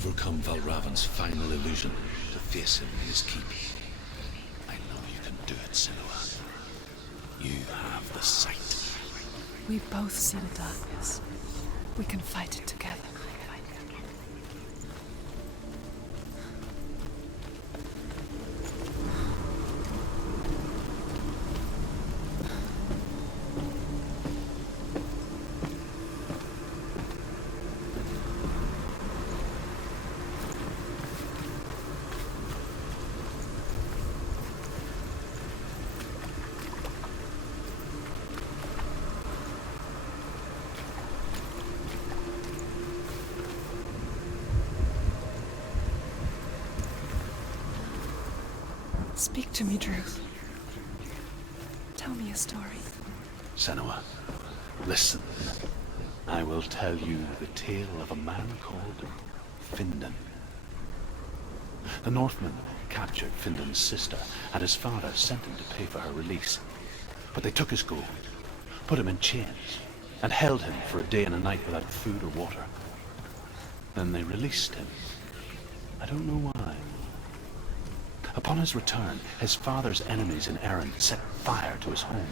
overcome Valravn's final illusion to face him in his keep. I know you can do it, Senua. You have the sight. We both see the darkness. We can fight it together. Speak to me, Drew. Tell me a story. Senua, listen. I will tell you the tale of a man called Findan. The Northmen captured Findan's sister, and his father sent him to pay for her release. But they took his gold, put him in chains, and held him for a day and a night without food or water. Then they released him. I don't know why. Upon his return, his father's enemies in Erin set fire to his home.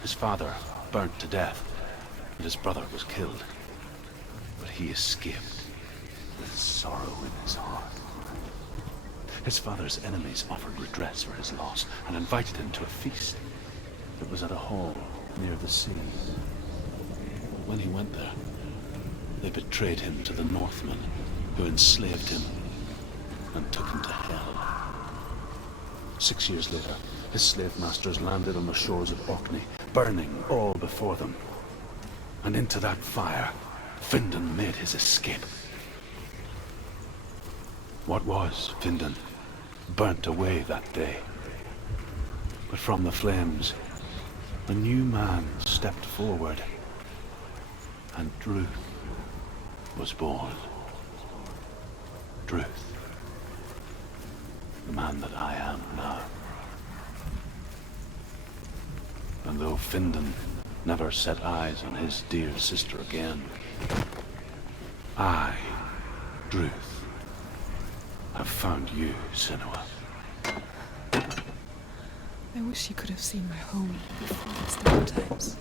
His father burnt to death, and his brother was killed. But he escaped with sorrow in his heart. His father's enemies offered redress for his loss and invited him to a feast that was at a hall near the sea. But when he went there, they betrayed him to the Northmen, who enslaved him and took him to Hell. 6 years later, his slave masters landed on the shores of Orkney, burning all before them. And into that fire, Findan made his escape. What was Findan burnt away that day. But from the flames, a new man stepped forward, and Druth was born. Druth. The man that I am now. And though Findan never set eyes on his dear sister again, I, Druth, have found you, Senua. I wish you could have seen my home before these dark times.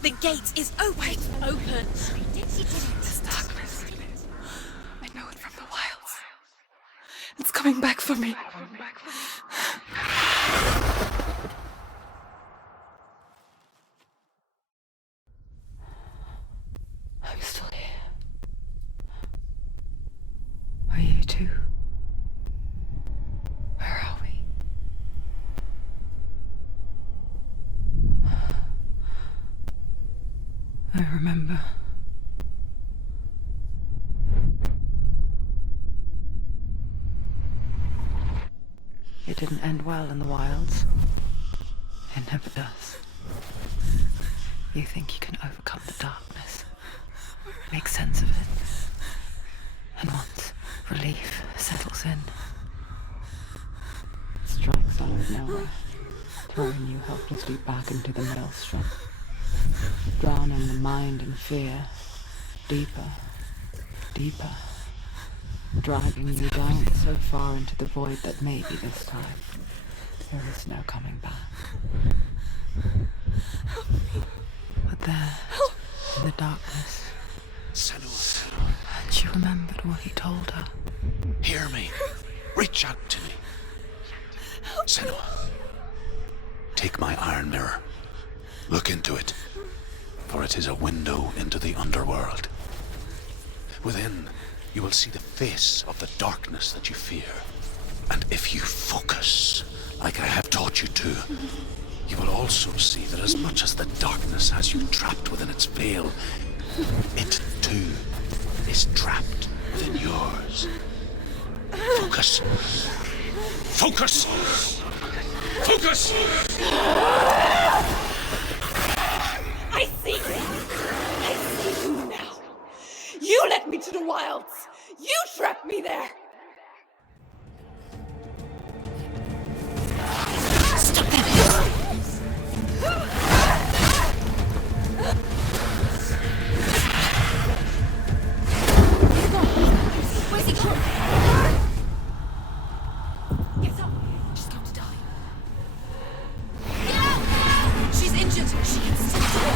The gate is open. Open. This darkness. I know it from the wilds. It's coming back for me. I'm still here. Are you too? Where are we? I remember. It didn't end well in the wilds. It never does. You think you can overcome the darkness, make sense of it, Relief settles in. Strikes out of nowhere, throwing you helplessly back into the maelstrom, drowning the mind in fear, deeper, deeper, dragging you down so far into the void that maybe this time there is no coming back. But there, in the darkness, Senua, she remembered what he told her. hear me. Reach out to me. Senua, take my iron mirror. Look into it, for it is a window into the underworld. Within, you will see the face of the darkness that you fear. And if you focus, like I have taught you to, you will also see that as much as the darkness has you trapped within its veil, it too is trapped within yours. Focus. Focus! Focus! I see you! I see you now! You led me to the wilds! You trapped me there! Where's he gone? Get up! She's going to die. Get out! She's injured. She can still do it.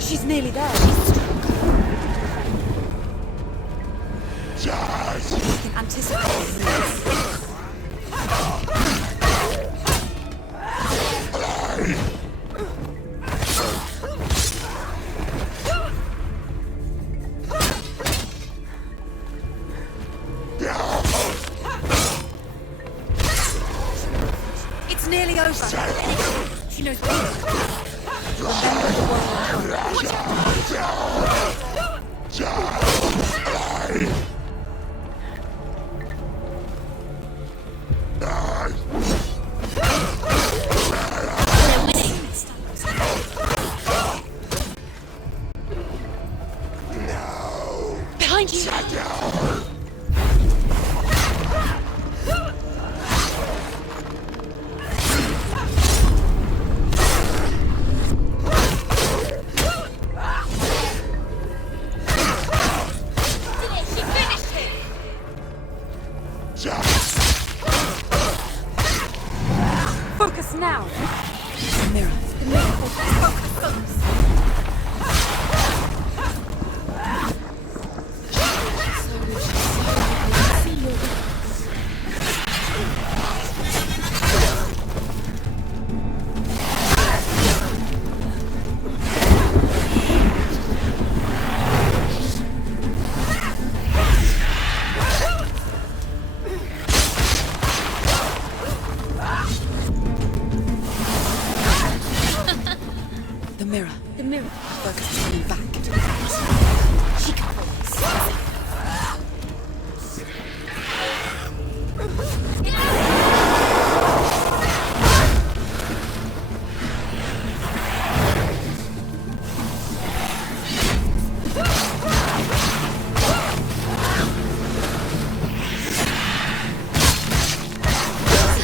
She's nearly there. We can anticipate. It's nearly over. She knows better. Remember the world. Behind you! She finished him! Focus now! The mirror. The mirror. Focus, focus! The mirror. The mirror. Focus is coming back. She can focus.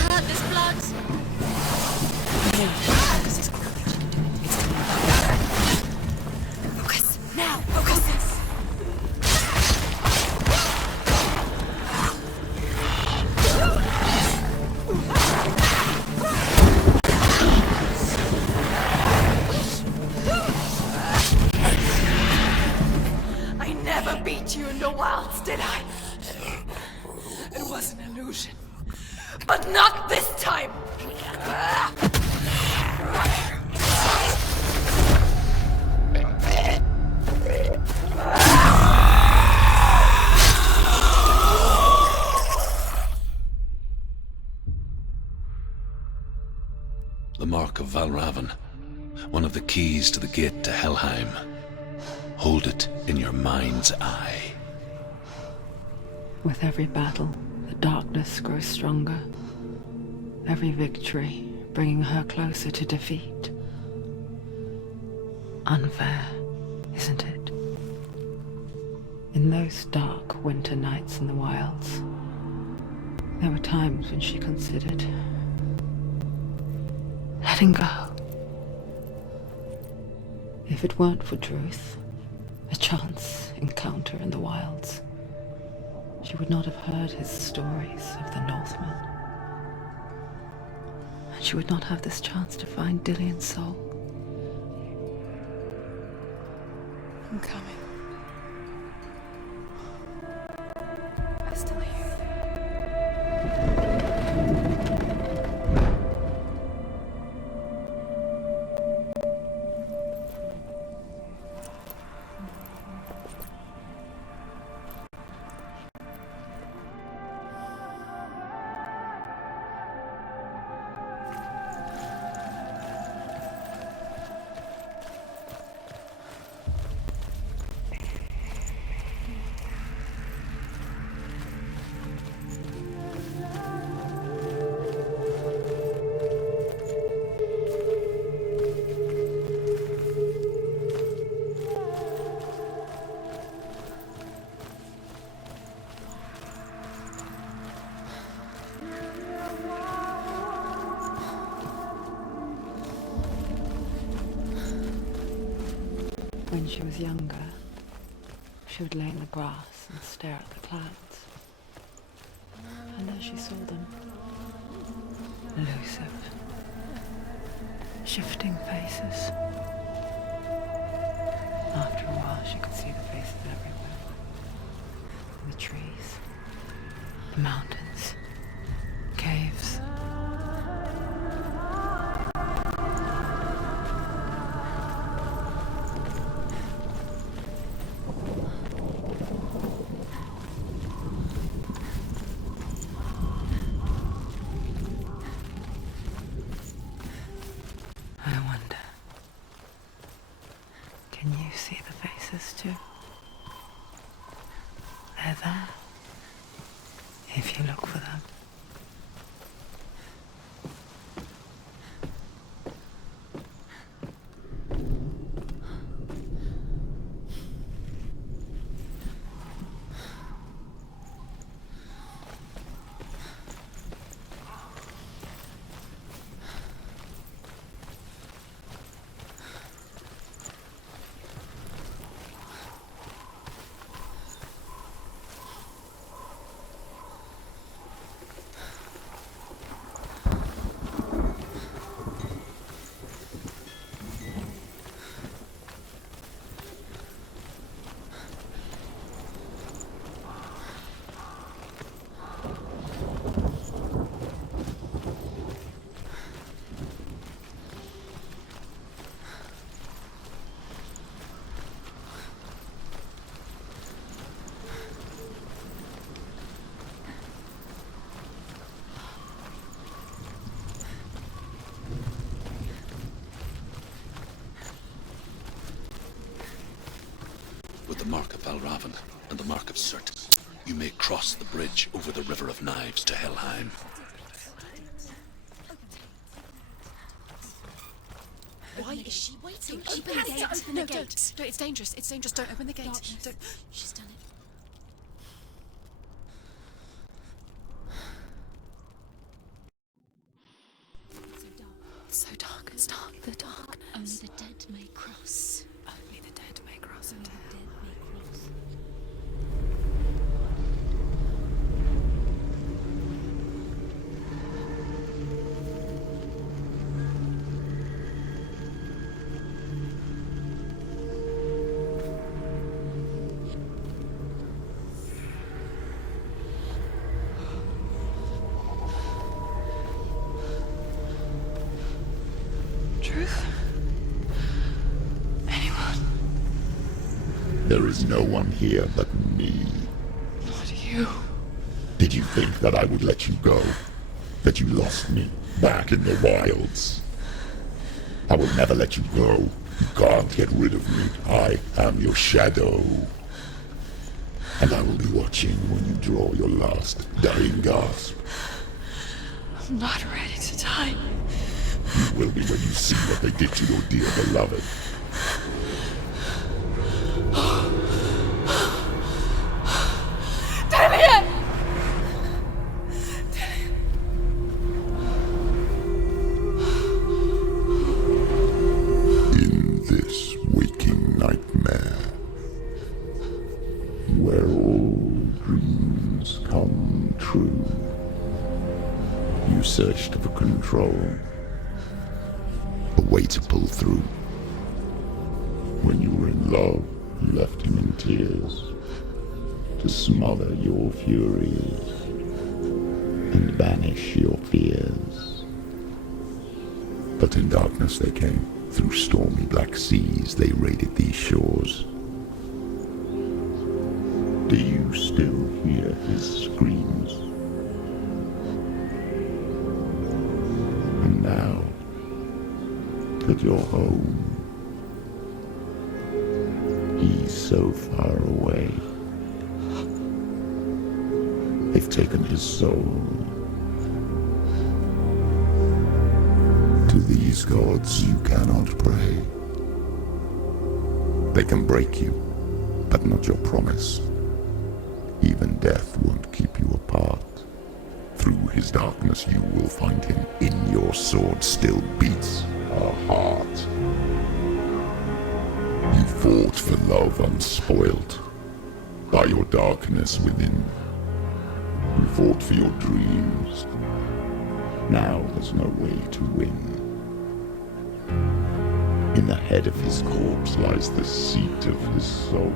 Hurt this blood. The mirror. Focus is courage. It's coming back. Focus. Now. Focus. I never beat you in the wilds, did I? It was an illusion. But not this time! The mark of Valravn, one of the keys to the gate to Helheim. Hold it in your mind's eye. With every battle, the darkness grows stronger. Every victory bringing her closer to defeat. Unfair, isn't it? In those dark winter nights in the wilds, there were times when she considered letting go. If it weren't for Druth, a chance encounter in the wilds, she would not have heard his stories of the Northmen. And she would not have this chance to find Dillion's soul. I'm coming. I still hear you. When she was younger, she would lay in the grass and stare at the clouds. And as she saw them, elusive, shifting faces. After a while, she could see the faces everywhere. The trees, the mountains, caves. I wonder, can you see the faces too? They're there, if you look for them. With the mark of Valravn and the mark of Surt, you may cross the bridge over the River of Knives to Helheim. Why is she waiting? Open the gate. Open the gate. No, it's dangerous. It's dangerous. Don't open the gate. Don't. She's done it. It's so dark. It's dark. The darkness. Only the dead may cross. Only the dead may cross into hell. Dead may cross. Truth? Anyone? There is no one here but me. Not you. Did you think that I would let you go? That you lost me back in the wilds? I will never let you go. You can't get rid of me. I am your shadow. And I will be watching when you draw your last dying gasp. I'm not ready to die. You will be when you see what they did to your dear beloved. In this waking nightmare, where all dreams come true, you searched for control, a way to pull through. When you were in love, you left him in tears, to smother your furies and banish your fears. But in darkness they came, through stormy black seas they raided these shores. Do you still hear his screams? And now that you're home, he's so far away. They've taken his soul. To these gods you cannot pray. They can break you, but not your promise. Even death won't keep you apart. Through his darkness you will find him. In your sword still beats a heart. You fought for love unspoilt by your darkness within. You fought for your dreams. Now there's no way to win. In the head of his corpse lies the seat of his soul.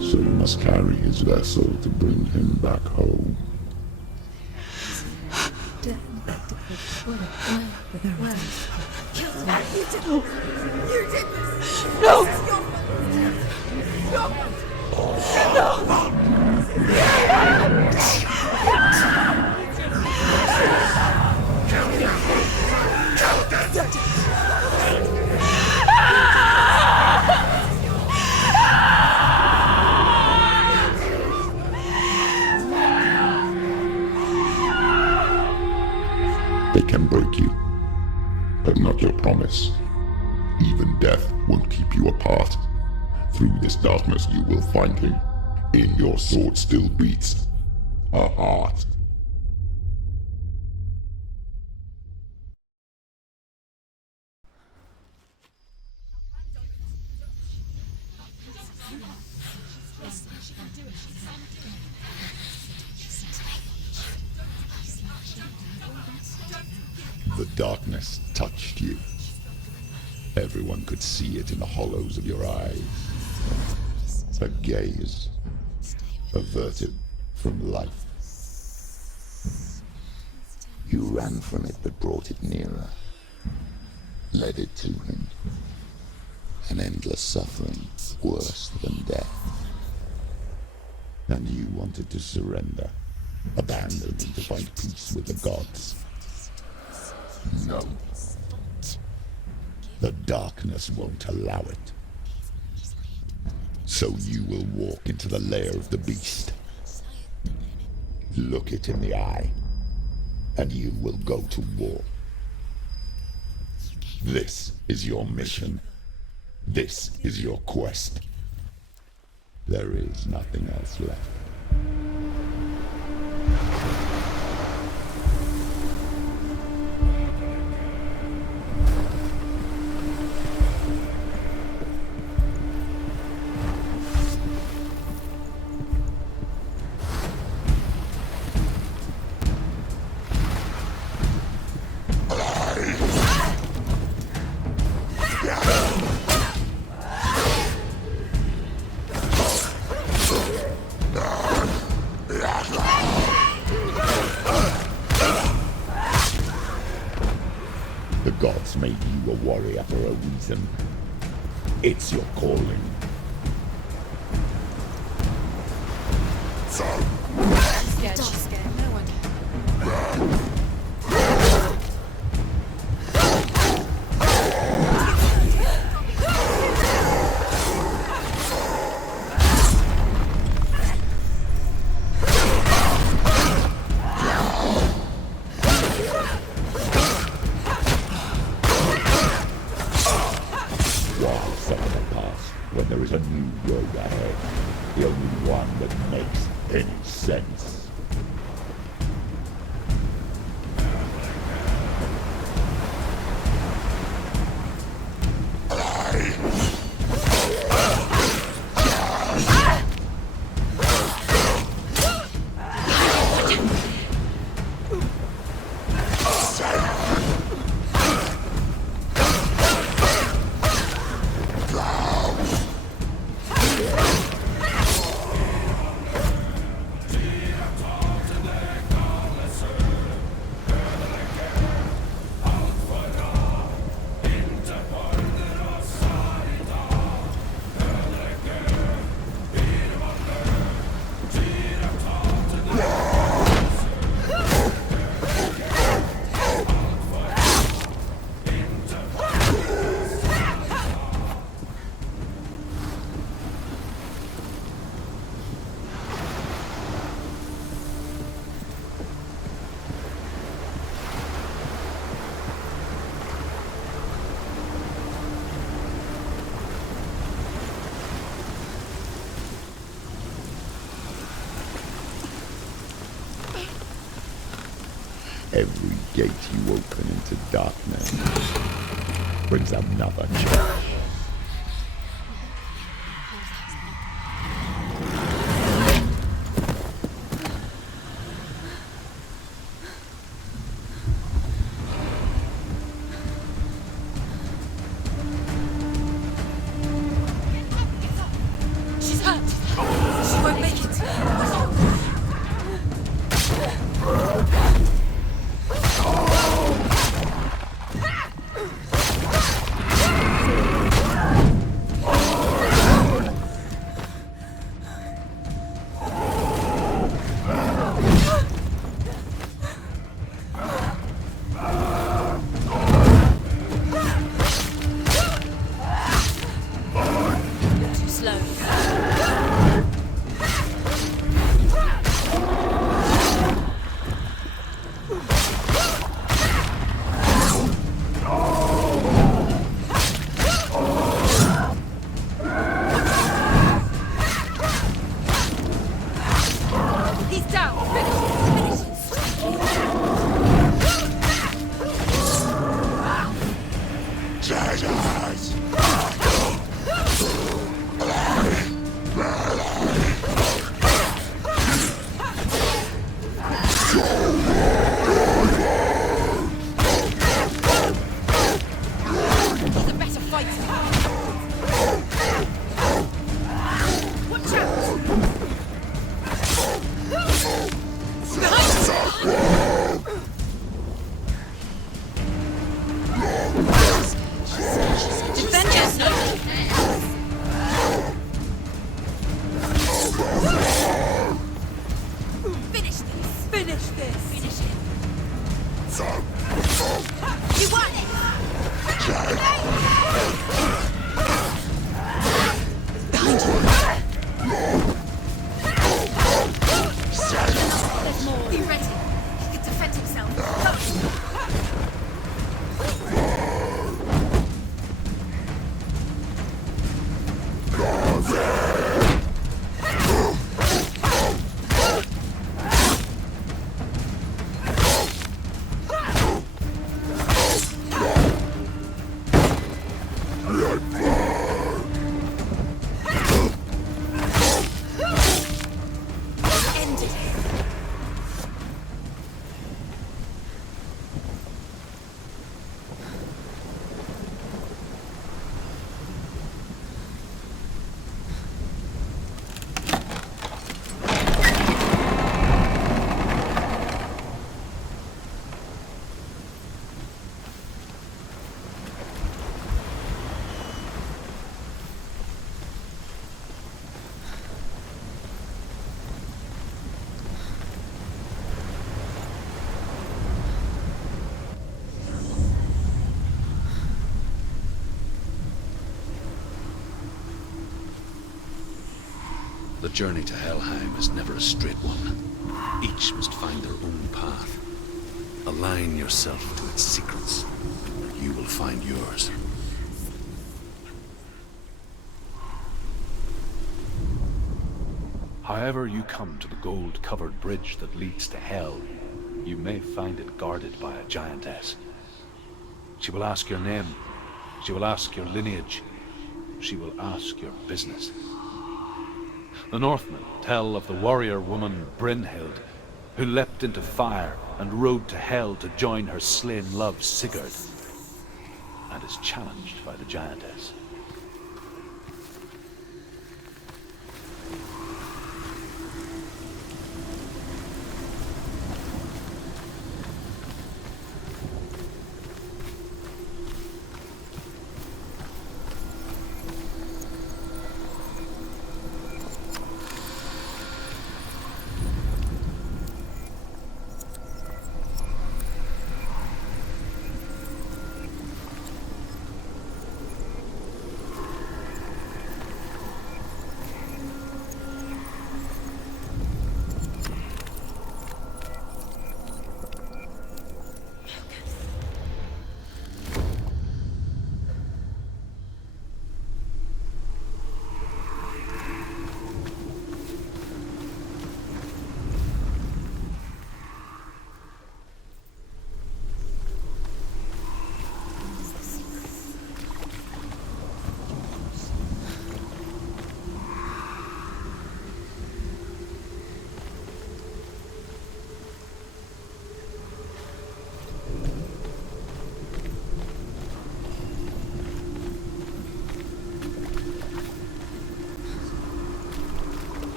So you must carry his vessel to bring him back home. You did this! No! They can break you, but not your promise. Even death won't keep you apart. Through this darkness you will find him. In your sword still beats a heart. The darkness touched you. Everyone could see it in the hollows of your eyes. A gaze averted from life. You ran from it but brought it nearer. Led it to him. An endless suffering, worse than death. And you wanted to surrender, abandon him to find peace with the gods. No. The darkness won't allow it. So you will walk into the lair of the beast. Look it in the eye, and you will go to war. This is your mission. This is your quest. There is nothing else left. The gods made you a warrior for a reason. It's your calling. Scared, she's scared. No one. Why suffer the past when there is a new road ahead? The only one that makes any sense. Every gate you open into darkness brings another change. She's hurt. She won't make it. Too slow. He's down. Finish. He's a better fighter. Watch out! Defend yourself! Finish this! Finish this! Finish him! You won it! The journey to Helheim is never a straight one. Each must find their own path. Align yourself to its secrets, and you will find yours. However you come to the gold-covered bridge that leads to Hell, you may find it guarded by a giantess. She will ask your name. She will ask your lineage. She will ask your business. The Northmen tell of the warrior woman Brynhild, who leapt into fire and rode to Hell to join her slain love Sigurd, and is challenged by the giantess.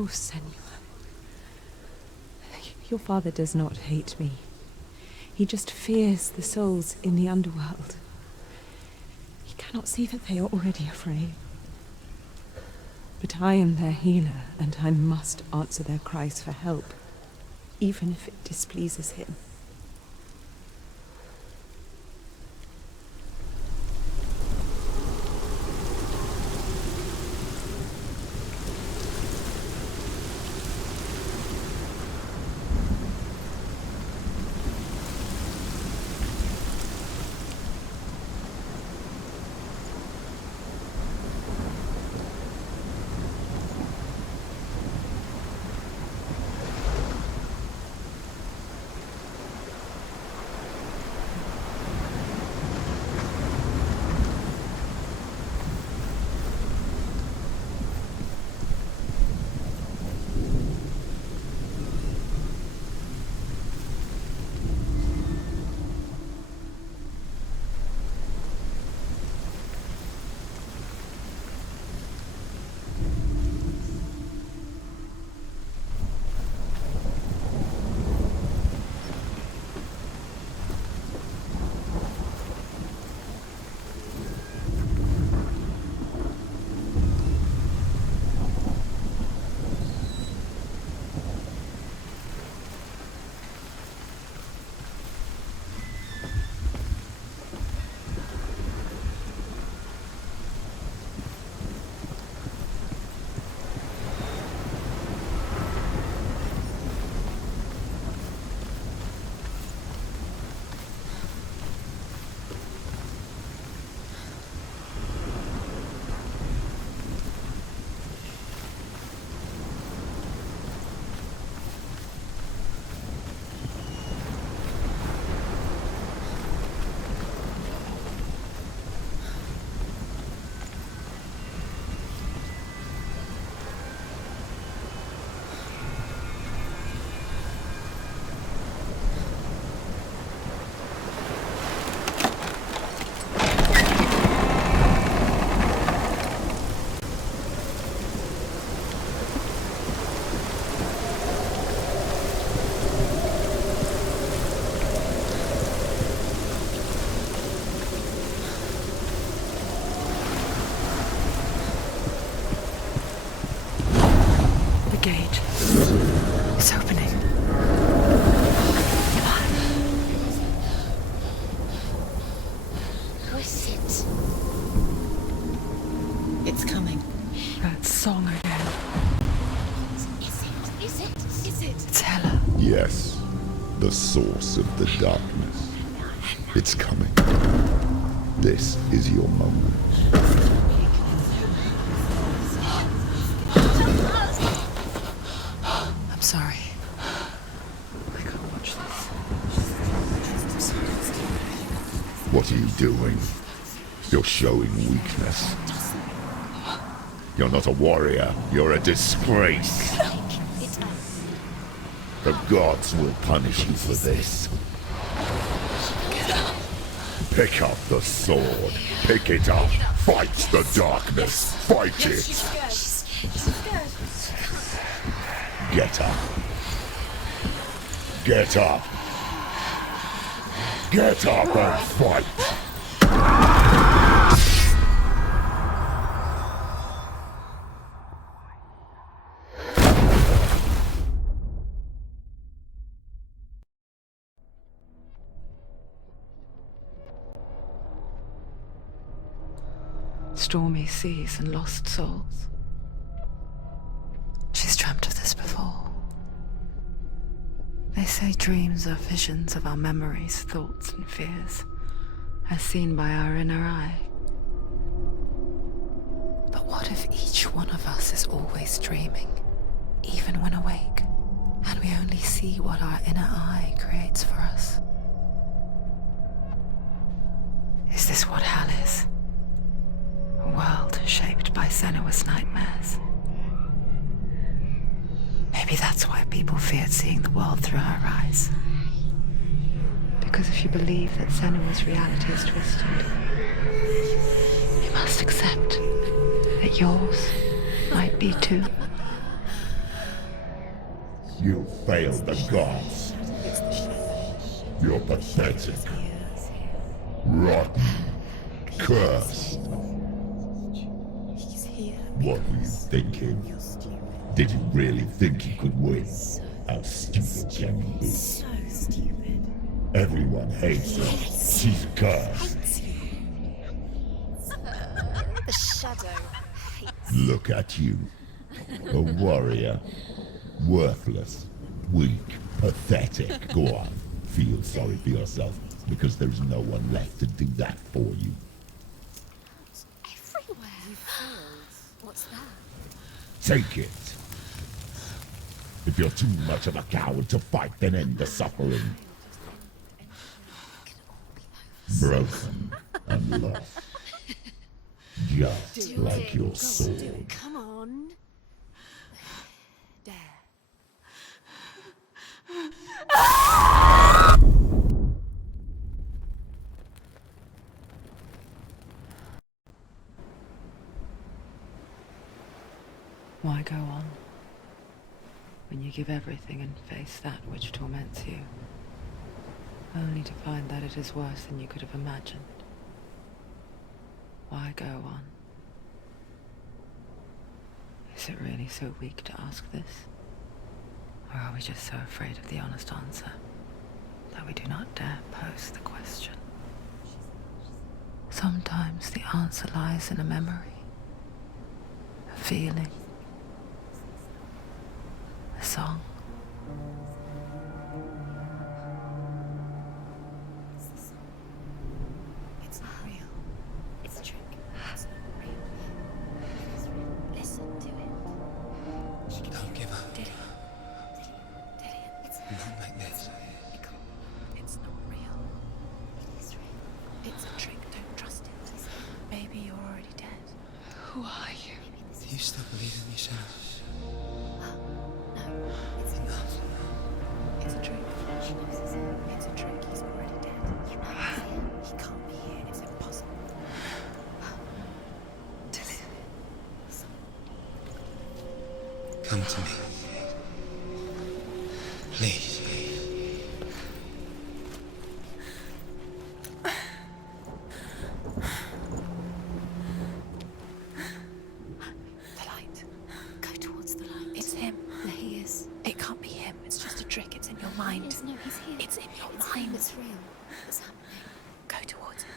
Oh, Senua. Your father does not hate me. He just fears the souls in the underworld. He cannot see that they are already afraid. But I am their healer, and I must answer their cries for help, even if it displeases him. Gate. It's opening. Who is it? It's coming. That song again. Is it? It's Hela. Yes, the source of the darkness. It's coming. This is your moment. I'm sorry. I can't watch this. What are you doing? You're showing weakness. You're not a warrior. You're a disgrace. The gods will punish you for this. Pick up the sword. Pick it up. Fight the darkness. Fight it. Get up. Get up. Get up and fight. Stormy seas and lost souls. She's dreamt of this before. They say dreams are visions of our memories, thoughts and fears, as seen by our inner eye. But what if each one of us is always dreaming, even when awake, and we only see what our inner eye creates for us? Is this what hell is? A world shaped by Senua's nightmares. Maybe that's why people feared seeing the world through her eyes. Because if you believe that Senua's reality is twisted, you must accept that yours might be too. You failed the gods. You're pathetic. Rotten. Cursed. What were you thinking? Did you really think you could win? How stupid can you be? So stupid. Everyone hates her. She's cursed. The shadow hates. Look at you. A warrior. Worthless. Weak. Pathetic. Go on. Feel sorry for yourself, because there's no one left to do that for you. Everywhere. You failed. What's that? Take it. If you're too much of a coward to fight, then end the suffering. Broken and lost. Just like your sword. Come on. Dare. Why go on when you give everything and face that which torments you, only to find that it is worse than you could have imagined? Why go on? Is it really so weak to ask this? Or are we just so afraid of the honest answer that we do not dare pose the question? Sometimes the answer lies in a memory, a feeling, a song. It's not real. It's a trick. It's not real. It's real. Listen to it. Don't give up. Did it? It's Not like this. It's not real. It is real. It's a trick. Don't trust it. Maybe you're already dead. Who are you? Do you still believe in yourself? No, it's not. It's a trick. She knows it's him. It's a trick. He's already dead. You know it's him. He can't be here. It's impossible. Come to me. Please. The light. Go towards the light. It's him. There he is. It can't be him. It's just a trick. It's in your mind. No, he's here. It's in your mind. It's real. It's happening. Go towards it.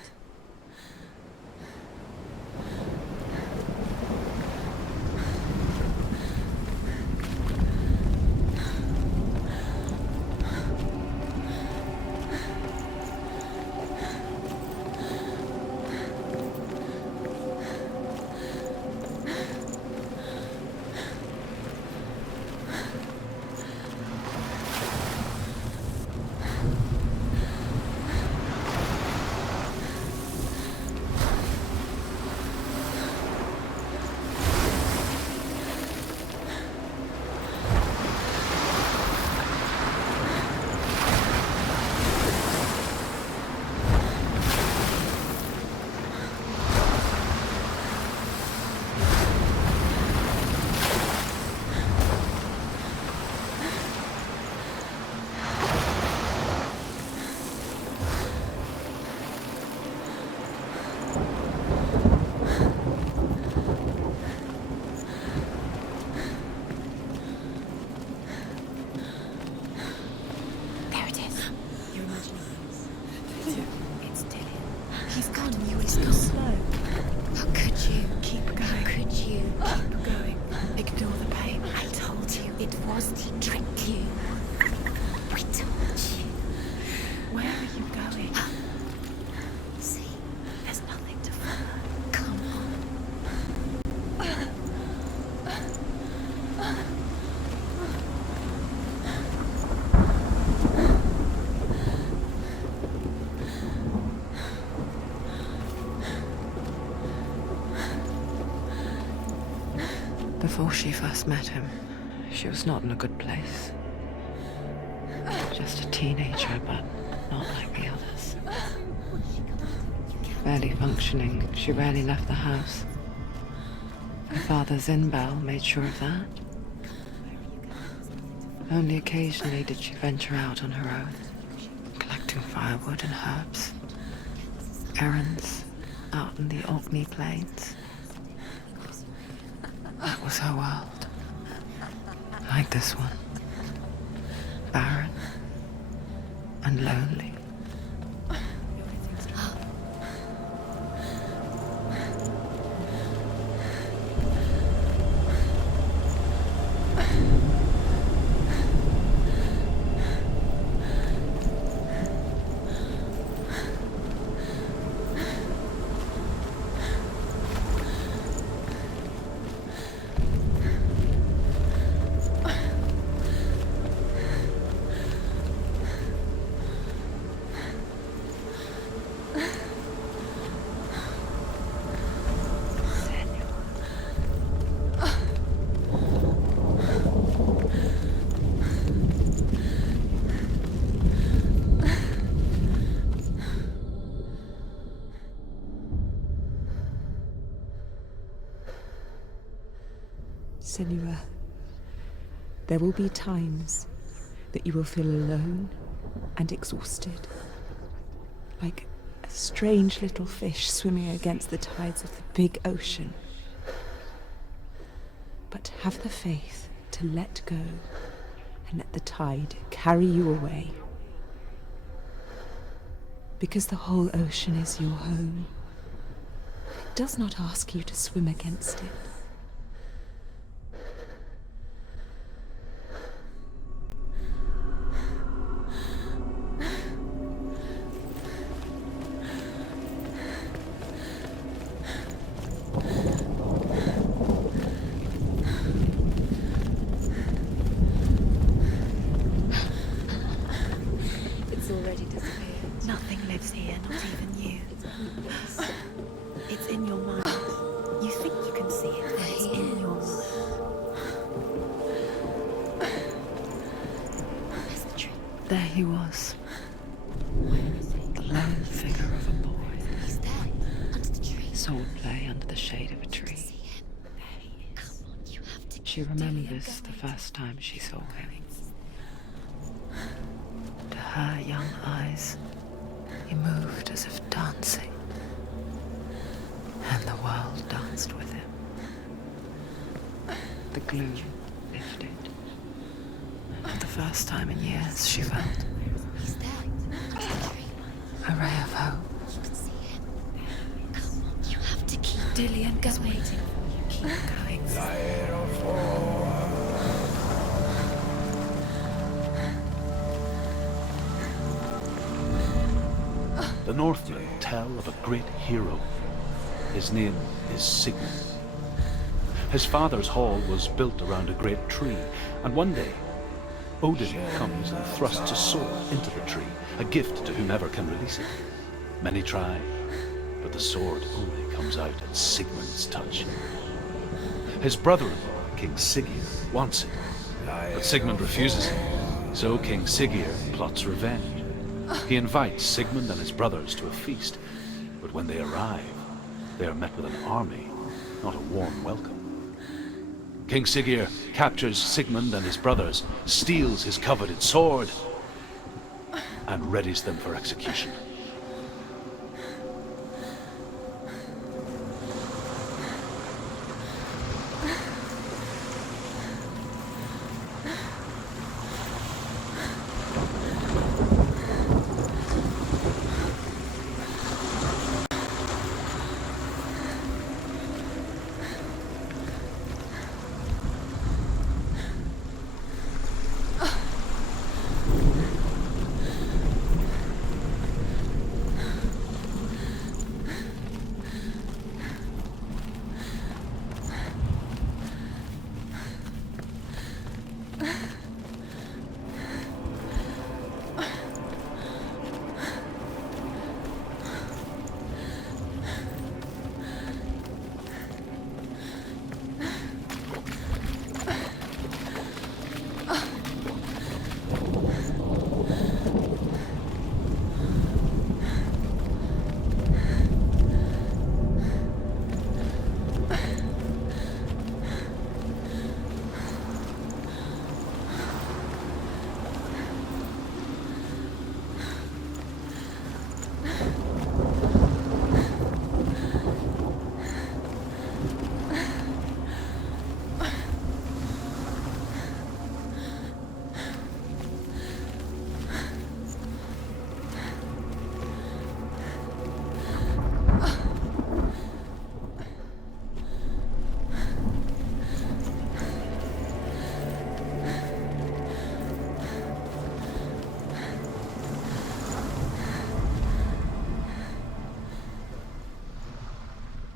There it is. You're imagining this. It's Dylan. He's gone. You were so slow. How could you? Keep going. How could you? Keep going. Ignore the pain. I told you it was to trick you. I told you. Where are you going? See, there's nothing to follow. Come on. Before she first met him, she was not in a good place. Just a teenager, but not like the others. Barely functioning, she rarely left the house. Her father, Zinbal, made sure of that. Only occasionally did she venture out on her own, collecting firewood and herbs, errands out in the Orkney plains. That was her world. Like this one. Barren and lonely. Senua, there will be times that you will feel alone and exhausted, like a strange little fish swimming against the tides of the big ocean. But have the faith to let go and let the tide carry you away. Because the whole ocean is your home. It does not ask you to swim against it. There he was, the lone figure of a boy. Sword play under the shade of a tree. She remembers the first time she saw him. To her young eyes, he moved as if dancing, and the world danced with him. The gloom lifted. For the first time in years, she felt a ray of hope. You have to keep Dillian going. Keep going. The Northmen tell of a great hero. His name is Sigmund. His father's hall was built around a great tree, and one day Odin comes and thrusts a sword into the tree, a gift to whomever can release it. Many try, but the sword only comes out at Sigmund's touch. His brother-in-law, King Siggeir, wants it, but Sigmund refuses it, so King Siggeir plots revenge. He invites Sigmund and his brothers to a feast, but when they arrive, they are met with an army, not a warm welcome. King Siggeir captures Sigmund and his brothers, steals his coveted sword, and readies them for execution.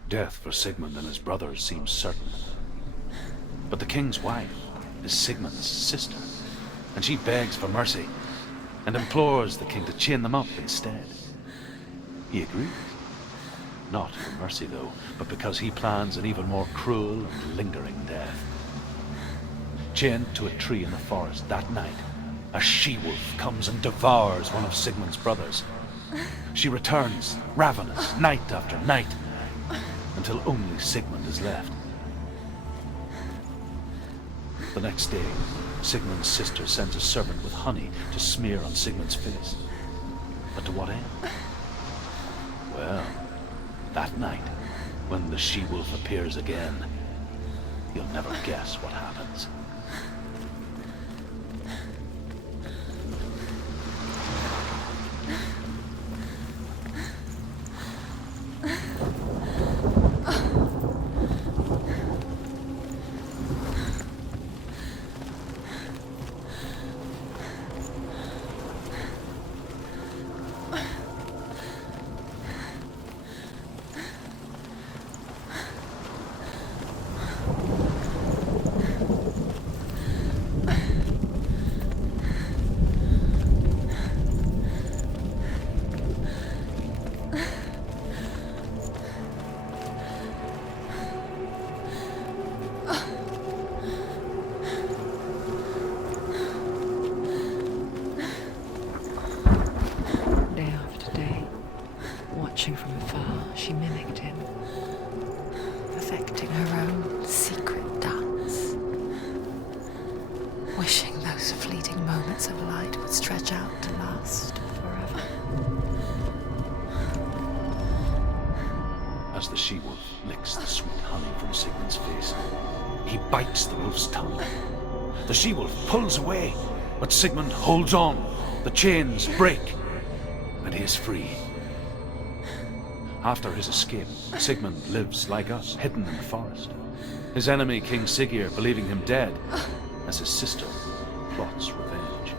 Death for Sigmund and his brothers seems certain. But the king's wife is Sigmund's sister, and she begs for mercy and implores the king to chain them up instead. He agrees. Not for mercy, though, but because he plans an even more cruel and lingering death. Chained to a tree in the forest that night, a she-wolf comes and devours one of Sigmund's brothers. She returns, ravenous, night after night, until only Sigmund is left. The next day, Sigmund's sister sends a servant with honey to smear on Sigmund's face. But to what end? Well, that night, when the she-wolf appears again, you'll never guess what happens. From afar, she mimicked him, perfecting her own secret dance, wishing those fleeting moments of light would stretch out to last forever. As the she-wolf licks the sweet honey from Sigmund's face, he bites the wolf's tongue. The she-wolf pulls away, but Sigmund holds on. The chains break, and he is free. After his escape, Sigmund lives like us, hidden in the forest. His enemy, King Siggeir, believing him dead, as his sister plots revenge.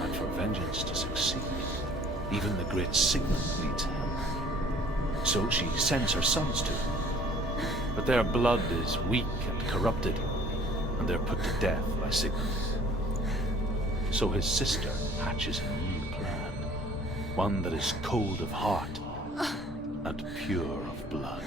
And for vengeance to succeed, even the great Sigmund needs him. So she sends her sons to him. But their blood is weak and corrupted, and they're put to death by Sigmund. So his sister hatches a new plan, one that is cold of heart and pure of blood.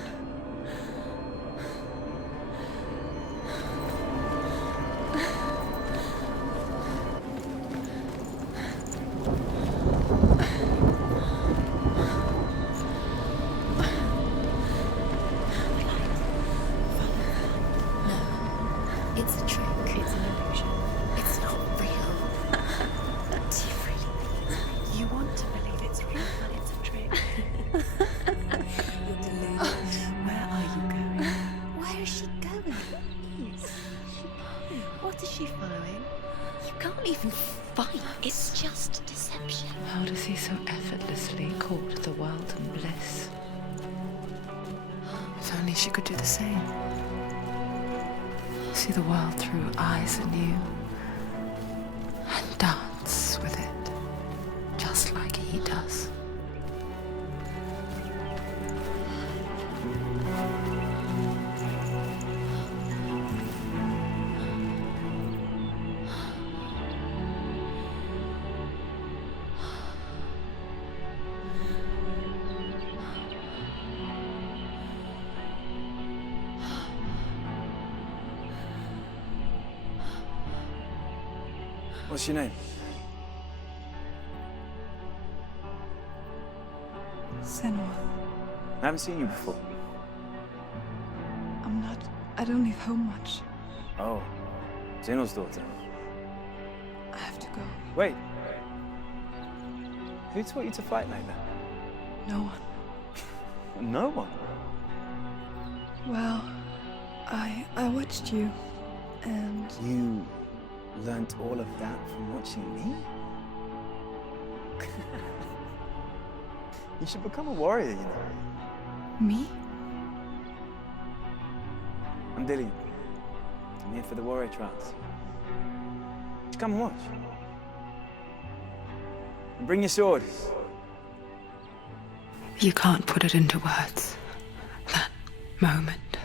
It's a trick. It's an illusion. It's not real. Do you really? You want to believe it's real, but it's a trick. You're deluded. Where are you going? Where is she going? What is she following? You can't even fight. It's just deception. How does he so effortlessly court the world and bliss? If only she could do the same. See the world through eyes anew and dance with it, just like he does. What's your name? Senua, I haven't seen you before. I don't leave home much. Oh, Zeno's daughter. I have to go. Wait. Who taught you to fight like that? No one. No one. Well, I watched you, and You learnt all of that from watching me? You should become a warrior, you know. me? I'm Dillian. I'm here for the warrior trials. Just come and watch. And bring your sword. You can't put it into words. moment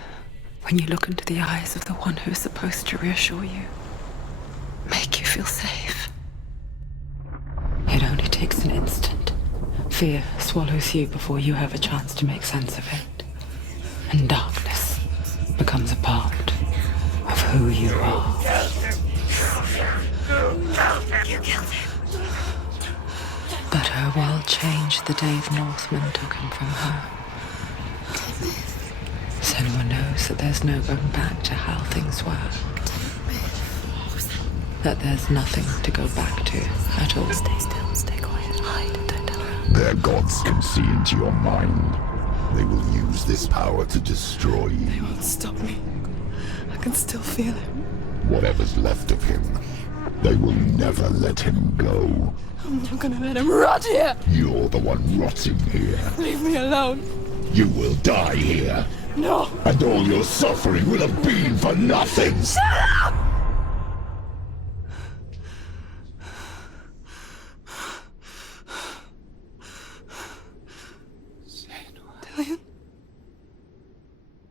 when you look into the eyes of the one who is supposed to reassure you, make you feel safe. It only takes an instant. Fear swallows you before you have a chance to make sense of it. And darkness becomes a part of who you are. You killed him. But her world changed the day the Northmen took him from her. Senua knows that there's no going back to how things were. That there's nothing to go back to at all. Stay still, stay quiet, hide, don't tell her. Their gods can see into your mind. They will use this power to destroy you. They won't stop me. I can still feel him. Whatever's left of him, they will never let him go. I'm not gonna let him rot here. You're the one rotting here. Leave me alone. You will die here. No. And all your suffering will have been for nothing. Shut up! Dillion?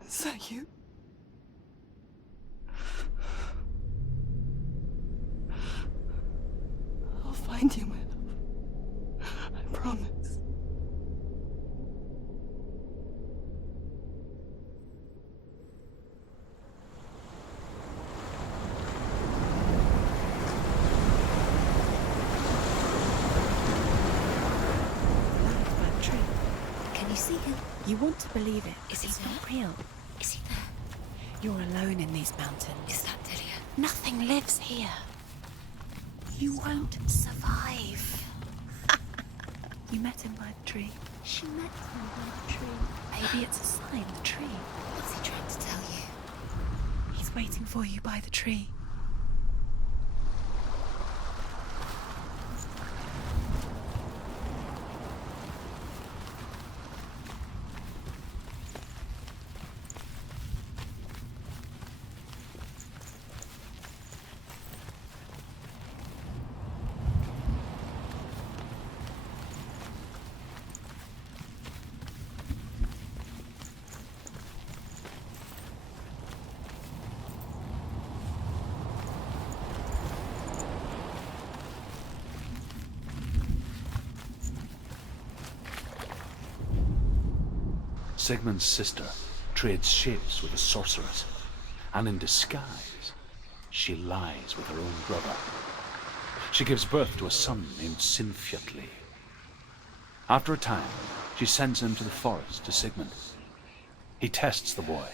Is that you? I'll find you, my love. I promise. Can you see him? You want to believe it. Is he It's there? not real. Is he there? You're alone in these mountains. Is that Dillion? Nothing lives here. You won't Survive. You met him by the tree. She met him by the tree. Maybe it's a sign, the tree. What's he trying to tell you? He's waiting for you by the tree. Sigmund's sister trades shapes with a sorceress, and in disguise, she lies with her own brother. She gives birth to a son named Sinfjotli. After a time, she sends him to the forest to Sigmund. He tests the boy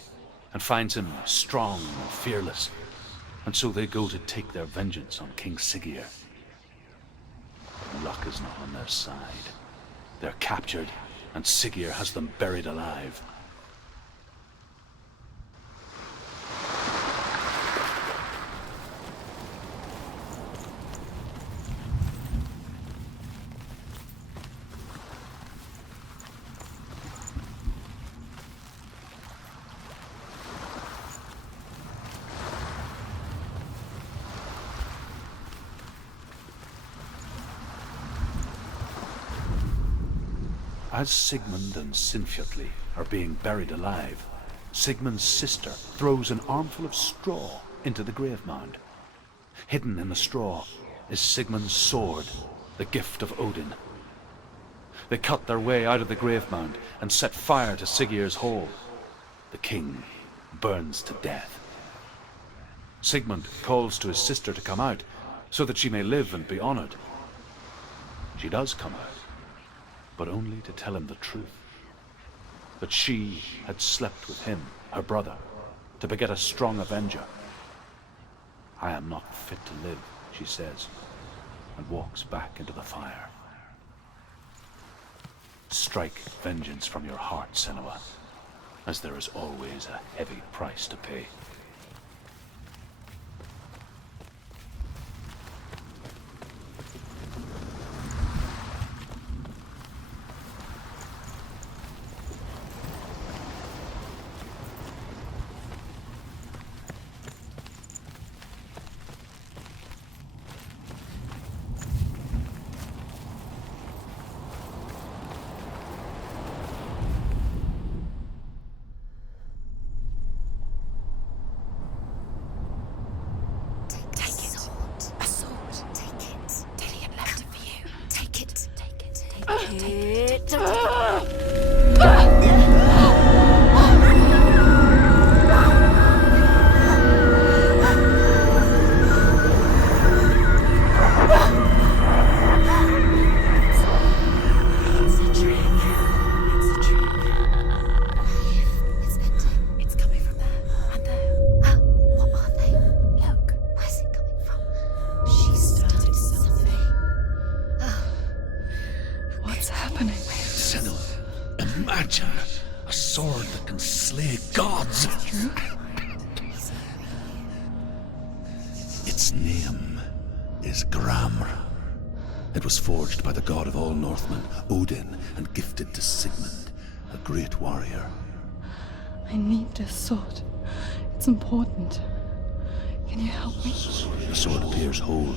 and finds him strong and fearless, and so they go to take their vengeance on King Siggeir. Luck is not on their side. They're captured, and Siggeir has them buried alive. As Sigmund and Sinfjotli are being buried alive, Sigmund's sister throws an armful of straw into the grave mound. Hidden in the straw is Sigmund's sword, the gift of Odin. They cut their way out of the grave mound and set fire to Siggeir's hall. The king burns to death. Sigmund calls to his sister to come out so that she may live and be honored. She does come out, but only to tell him the truth. That she had slept with him, her brother, to beget a strong avenger. I am not fit to live, she says, and walks back into the fire. Strike vengeance from your heart, Senua, as there is always a heavy price to pay. Take it. Its name is Valravn. It was forged by the god of all Northmen, Odin, and gifted to Sigmund, a great warrior. I need this sword. It's important. Can you help me? The sword appears whole,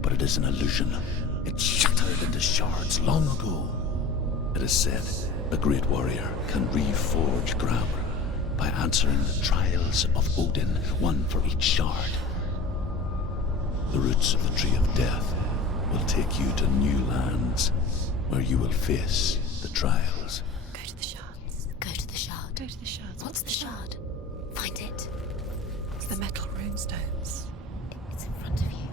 but it is an illusion. It shattered into shards long ago. It is said a great warrior can reforge Valravn by answering the trials of Odin, one for each shard. The roots of the Tree of Death will take you to new lands where you will face the trials. Go to the shards. Go to the shard. Go to the shards. What's the shard? Find it. It's the metal runestones. It's in front of you.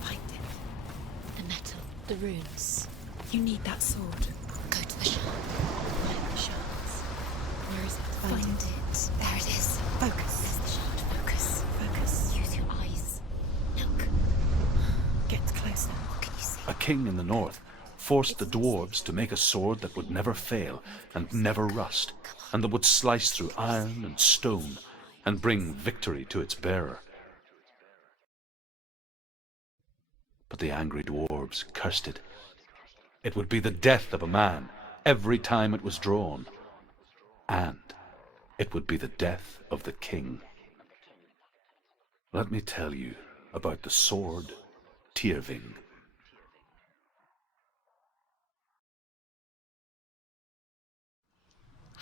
Find it. The metal. The runes. You need that sword. Go to the shard. Find the shards. Where is it? Find it. There it is. Focus. There's the shard. Focus. Focus. Use your eyes. Look. Get closer. What can you see? A king in the north forced the dwarves to make a sword that would never fail and never rust, and that would slice through iron and stone and bring victory to its bearer. But the angry dwarves cursed it. It would be the death of a man every time it was drawn, and it would be the death of the king. Let me tell you about the sword Tyrving.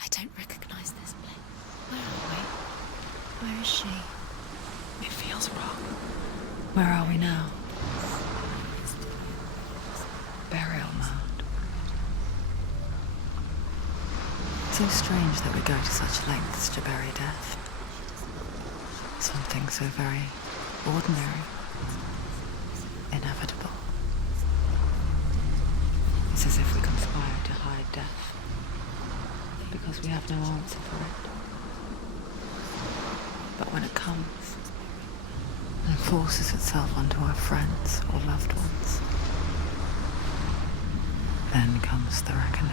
I don't recognize this place. Where are we? Where is she? It feels wrong. Where are we now? Burial mound. So strange that we go to such lengths to bury death. Something so very ordinary, inevitable. It's as if we conspire to hide death, because we have no answer for it. But when it comes and forces itself onto our friends or loved ones, then comes the reckoning.